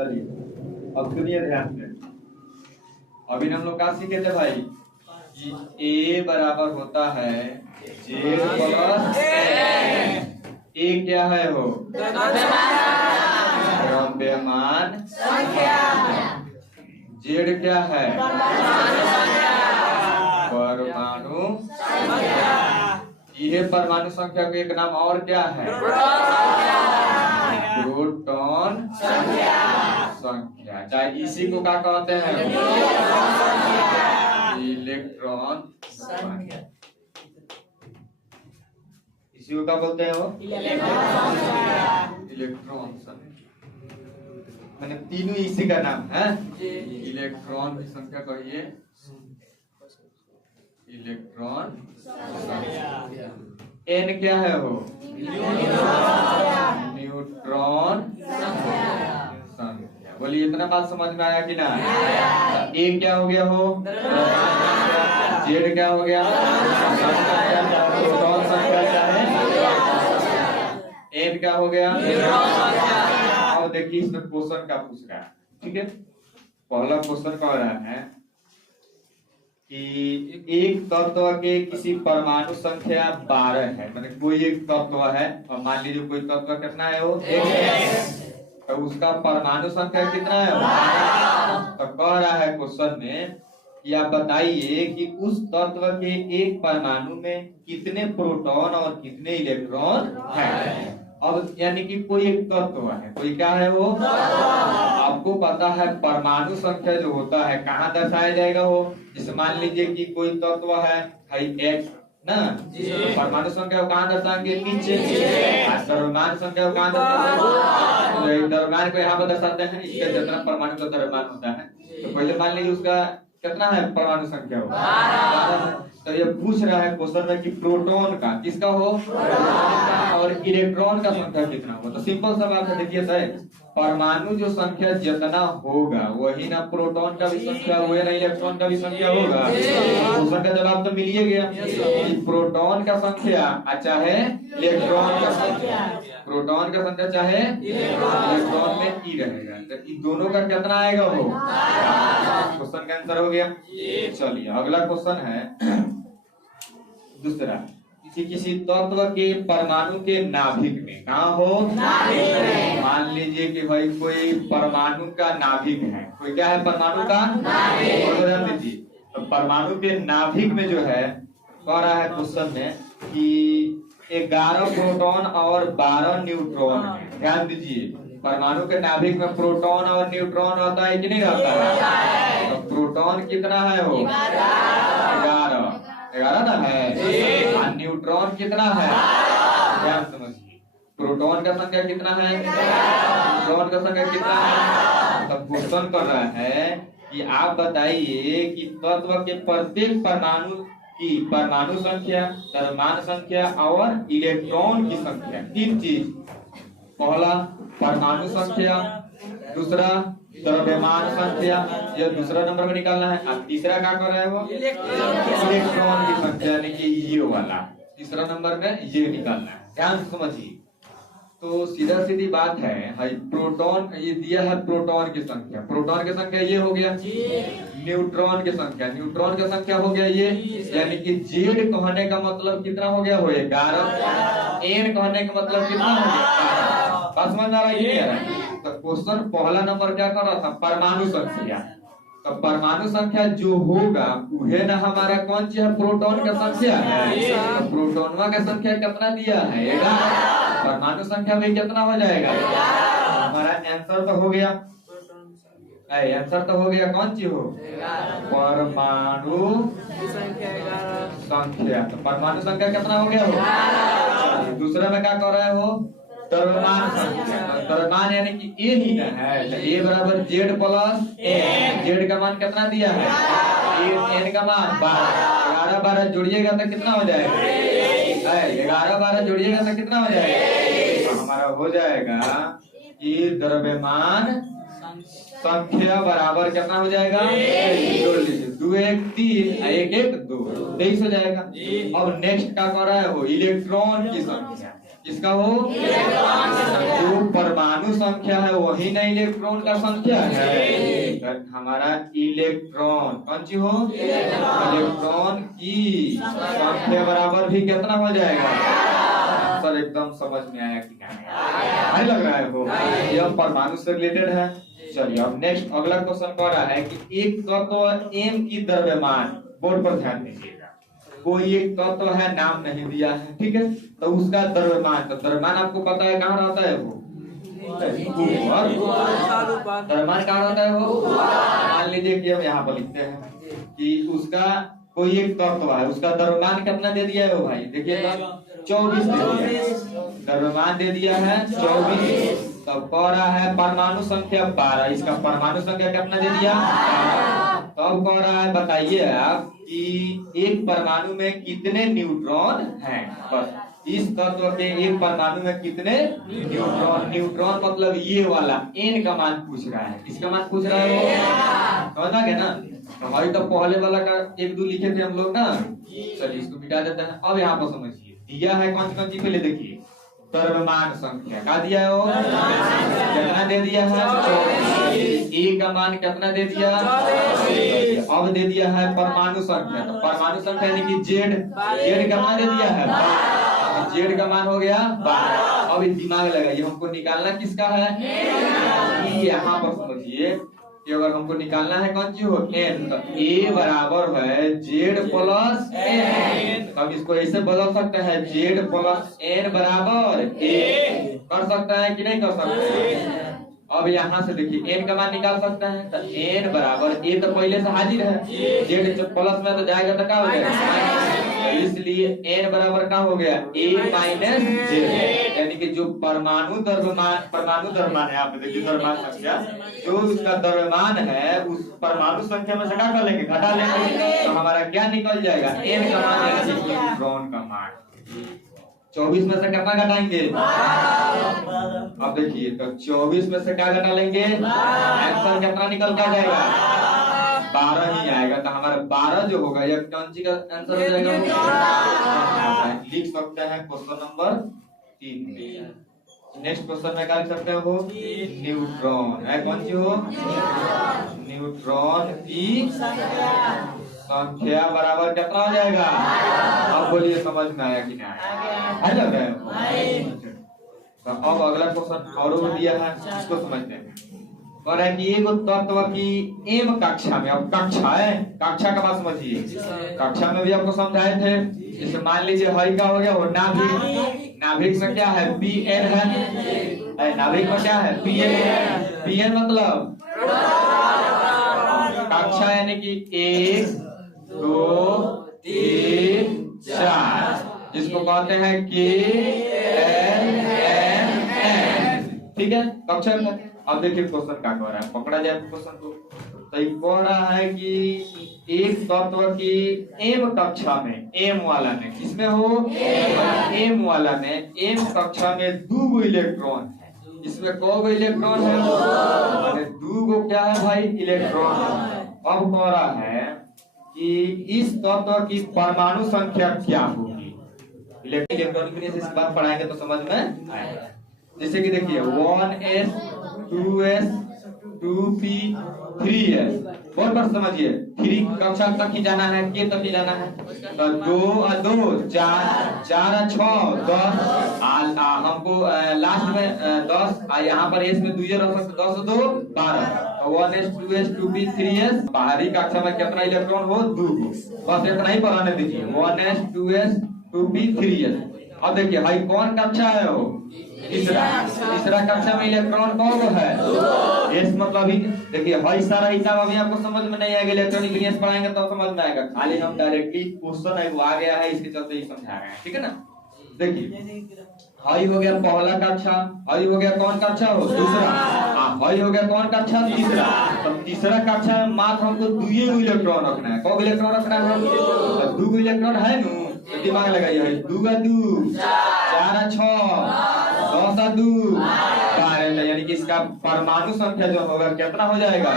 चलिए अब सुनिए ध्यान से। अभी हम लोग क्या सीखे थे भाई कि A बराबर होता है Z प्लस A क्या है हो द्रव्यमान संख्या, Z क्या है परमाणु संख्या, यह परमाणु संख्या का एक नाम और क्या है प्रोटॉन संख्या, चाहे इसी को क्या कहते हैं इलेक्ट्रॉन संख्या, इसी को क्या बोलते हैं वो इलेक्ट्रॉन संख्या, मैंने तीनों इसी का नाम है। इलेक्ट्रॉन की संख्या कहिए इलेक्ट्रॉन संख्या। N क्या है वो न्यूट्रॉन संख्या। बोलिए इतना बात समझ में आया कि ना? A क्या हो गया हो Z क्या हो गया प्रोटॉन संख्या क्या है N क्या हो गया। अब देखिए इसमें क्वेश्चन का पूछ रहा है, ठीक है। पहला क्वेश्चन कह रहा है कि एक तत्व के किसी परमाणु संख्या 12 है, मतलब कोई एक तत्व है और मान लीजिए कोई तत्व कितना है वो तो उसका परमाणु संख्या कितना है तो कह रहा है क्वेश्चन में कि आप बताइए कि उस तत्व के एक परमाणु में कितने प्रोटॉन और कितने इलेक्ट्रॉन है। अब यानी कि कोई एक तत्व है, कोई क्या है वो आपको पता है परमाणु संख्या जो होता है कहाँ दर्शाया जाएगा हो, जैसे मान लीजिए कि कोई तत्व है X ना, परमाणु संख्या को कहाँ दर्शाएंगे नीचे, द्रव्यमान संख्या को कहाँ दर्शाएंगे द्रव्यमान को यहाँ पर दर्शाते हैं, इसका जितना परमाणु का द्रव्यमान होता है तो पहले मान लीजिए उसका कितना है परमाणु संख्या हो। तो ये पूछ रहा है क्वेश्चन में कि प्रोटॉन का किसका हो और इलेक्ट्रॉन का संख्या कितना होगा। तो सिंपल सा बात है, देखिए सर परमाणु जो संख्या जितना होगा वही ना प्रोटॉन का भी संख्या हुआ ना इलेक्ट्रॉन का भी संख्या होगा। क्वेश्चन का जवाब तो मिल ही गया कि प्रोटॉन का संख्या चाहे इलेक्ट्रॉन का संख्या, प्रोटॉन का संख्या चाहे इलेक्ट्रॉन में E रहेगा, तो इन दोनों का कितना आएगा वो क्वेश्चन का आंसर हो गया। चलिए अगला क्वेश्चन है दूसरा, किसी तत्व के परमाणु के नाभिक में कहाँ हो मान लीजिए कि भाई कोई परमाणु का नाभिक है, कोई क्या है परमाणु का नाभिक, तो परमाणु के नाभिक में जो है कह रहा है क्वेश्चन में कि 11 प्रोटॉन और 12 न्यूट्रॉन है। ध्यान दीजिए परमाणु के नाभिक में प्रोटॉन और न्यूट्रॉन रहता है कि नहीं रहता है, तो प्रोटॉन कितना है वो 11 ना है और न्यूट्रॉन कितना है ध्यान समझिए, प्रोटॉन का संख्या कितना है न्यूट्रॉन का संख्या कितना है। तब क्वेश्चन कर रहा है कि आप बताइए कि तत्व के प्रत्येक परमाणु की परमाणु संख्या, द्रव्यमान संख्या और इलेक्ट्रॉन की संख्या, तीन चीज, पहला परमाणु संख्या, दूसरा द्रव्यमान संख्या, यह दूसरा नंबर में निकालना है, अब तीसरा क्या कर रहा है वो इलेक्ट्रॉन की संख्या यानी कि ये वाला तीसरा नंबर में ये निकालना है। ध्यान से समझिए, तो सीधा सीधी बात है भाई प्रोटॉन ये दिया है प्रोटॉन की संख्या, प्रोटॉन की संख्या ये हो गया, न्यूट्रॉन की संख्या, न्यूट्रॉन की संख्या हो गया ये, यानी कि Z कहने का मतलब कितना हो गया हो 11, N कहने का मतलब कितना हो गया, बात समझ आ रहा है ये। तो क्वेश्चन पहला नंबर क्या कर रहा था परमाणु संख्या, तो परमाणु संख्या जो होगा वह ना हमारा कौन सी है प्रोटॉन का संख्या है, तो प्रोटॉनवा का संख्या कितना दिया है 11, परमाणु संख्या में कितना हो जाएगा हमारा आंसर तो हो गया, आंसर तो हो गया कौन सी हो परमाणु संख्या, तो परमाणु संख्या कितना हो गया हो। दूसरा में क्या कर रहे हो द्रव्यमान संख्या, द्रव्यमान यानी कि A ही ना है, A बराबर Z प्लस N, Z का मान कितना दिया है N का मान 12, 12 जोड़िएगा तो कितना हो जाएगा 11 12 जोड़िएगा तो कितना हो जाएगा, तो हमारा हो जाएगा कि द्रव्यमान संख्या बराबर कितना हो जाएगा जोड़ लीजिए 2 1 3 1 1 2 23 हो जाएगा। अब नेक्स्ट क्या कर रहा है वो इलेक्ट्रॉन की संख्या, किसका हो? जो परमाणु संख्या है वही ना इलेक्ट्रॉन का संख्या है। तो हमारा इलेक्ट्रॉन कौन सी हो? इलेक्ट्रॉन की संख्या बराबर भी कितना हो जाएगा? सर एकदम समझ में आया कि नहीं लग रहा है? वो ये परमाणु से रिलेटेड है। चलिए अब नेक्स्ट अगला क्वेश्चन कह रहा है कि एक तत्व एम की द्रव्यमान, बोर्ड पर ध्यान दीजिएगा, कोई एक तत्व है, नाम नहीं दिया है, ठीक है, तो उसका द्रव्यमान, तो द्रव्यमान आपको पता है कहाँ रहता है? वो द्रव्यमान कहाँ रहता है? वो मान लीजिए कि हम यहाँ पर लिखते हैं कि उसका कोई एक तत्व है, उसका द्रव्यमान कितना दे दिया है वो भाई? देखिएगा 24 दे दिया है, द्रव्यमान दे दिया है 24। तब कह रहा है परमाणु संख्या 12, इसका परमाणु संख्या कितना दे दिया? तब कह रहा है बताइए आप कि एक परमाणु में कितने न्यूट्रॉन हैं? बस इस तत्व के एक परमाणु में कितने न्यूट्रॉन? न्यूट्रॉन मतलब ये वाला n का मान पूछ रहा है। किसका मान पूछ रहा है? समझना क्या ना? हमारी तो पहले वाला का 1 2 लिखे थे हम लोग ना। चलिए इसको मिटा देते हैं। अब यहाँ पर समझिए दिया है कौन सी पहले देखिए, द्रव्यमान संख्या का दिया है, वो कितना दे दिया है? 24। ए का मान कितना दे दिया? अब दे दिया है परमाणु संख्या, तो परमाणु संख्या यानी कि जेड कितना दे दिया है? जेड का मान हो गया 12। अब दिमाग लगाइए, हमको निकालना किसका है? यहाँ पर समझिए कि अगर हमको निकालना है कौन सी हो? n, तो a बराबर है z प्लस n। हम इसको ऐसे बदल सकते हैं, z प्लस n बराबर a। कर सकता है कि नहीं कर सकते हैं? अब यहाँ से देखिए n का मान निकाल सकते हैं, तो n बराबर a तो पहले से हाजिर है, z प्लस में तो जाएगा तो क्या हो जाएगा? इसलिए n बराबर क्या हो गया? a माइनस z, यानी कि जो परमाणु द्रव्यमान है, आप देखिए द्रव्यमान संख्या, जो उसका द्रव्यमान है उस परमाणु संख्या में से क्या कर लेंगे? घटा लेंगे, तो हमारा क्या निकल जाएगा? n का मान, यानी कि न्यूट्रॉन का मान। 24 में से कितना घटाएंगे? अब देखिए तो 24 में से क्या घटा लेंगे? आंसर कितना निकल के आ जाएगा? 12 ही आएगा। तो हमारा 12 जो होगा ये कौन सी का आंसर हो जाएगा? लिख सकते हैं क्वेश्चन नंबर 3। नेक्स्ट क्वेश्चन में क्या लिख सकते हैं? वो न्यूट्रॉन है, कौन सी हो? न्यूट्रॉन की संख्या बराबर कितना हो जाएगा? अब बोलिए समझ में आया कि नहीं आया? लग रहा है? तो अब अगला क्वेश्चन और दिया है, इसको समझते हैं। कह रहा है कि एक तत्व की एम कक्षा में, अब कक्षा है, कक्षा का बात समझिए, कक्षा में भी आपको समझाए थे। जैसे मान लीजिए हई का हो गया वो नाभिक, नाभिक में क्या है? Pn है, नाभिक में क्या है? Pn मतलब कक्षा यानी कि 1 2 3 4, जिसको कहते हैं K L M N, ठीक है कक्षा में। अब देखिए क्वेश्चन क्या कह रहा है, पकड़ा जाए क्वेश्चन को। तो कह रहा है कि एक तत्व की एम कक्षा में, एम वाला में, किसमें हो? एम वाला में, एम कक्षा में 2 इलेक्ट्रॉन है। इसमें कौन इलेक्ट्रॉन है? 2 क्या है भाई? इलेक्ट्रॉन। अब कह रहा है कि इस तत्व की परमाणु संख्या क्या होगी? इलेक्ट्रॉनिक इस बात पढ़ाएंगे तो समझ में आएगा। जैसे कि देखिए 1s 2s 2p 3s, बहुत बार समझिए 3 कक्षा तक ही जाना है, के तक ही जाना है। तो 2 और 2 4 4 और 6 10, हमको लास्ट में 10, यहाँ पर s में 2 रह सकते, 10 और 2 12। 1s 2s 2p 3s, बाहरी कक्षा में कितना इलेक्ट्रॉन हो? 2। बस इतना ही पढ़ाने दीजिए, 1s 2s 2p 3s। अब देखिए भाई कौन कक्षा है? वो तीसरा कक्षा में इलेक्ट्रॉन कौन है? एस मतलब ही देखिए भाई सारा हिसाब अभी आपको समझ में नहीं आएगा, इलेक्ट्रॉनिक लिनियस पढ़ाएंगे तो समझ में आएगा। खाली हम डायरेक्टली क्वेश्चन है वो आ गया है, इसके चलते ही समझा रहे हैं, ठीक है ना। देखिए हाई हो गया पहला कक्षा, हाई हो गया कौन कक्षा हो? दूसरा। हाई हो गया कौन कक्षा? तीसरा। तो तीसरा कक्षा में मात्र हमको 2 इलेक्ट्रॉन रखना है। कौन इलेक्ट्रॉन रखना है? 2 इलेक्ट्रॉन है ना, दिमाग लगाइए, 2 का 2 4 6 10 2 12, यानी कि इसका परमाणु संख्या जो होगा कितना हो जाएगा?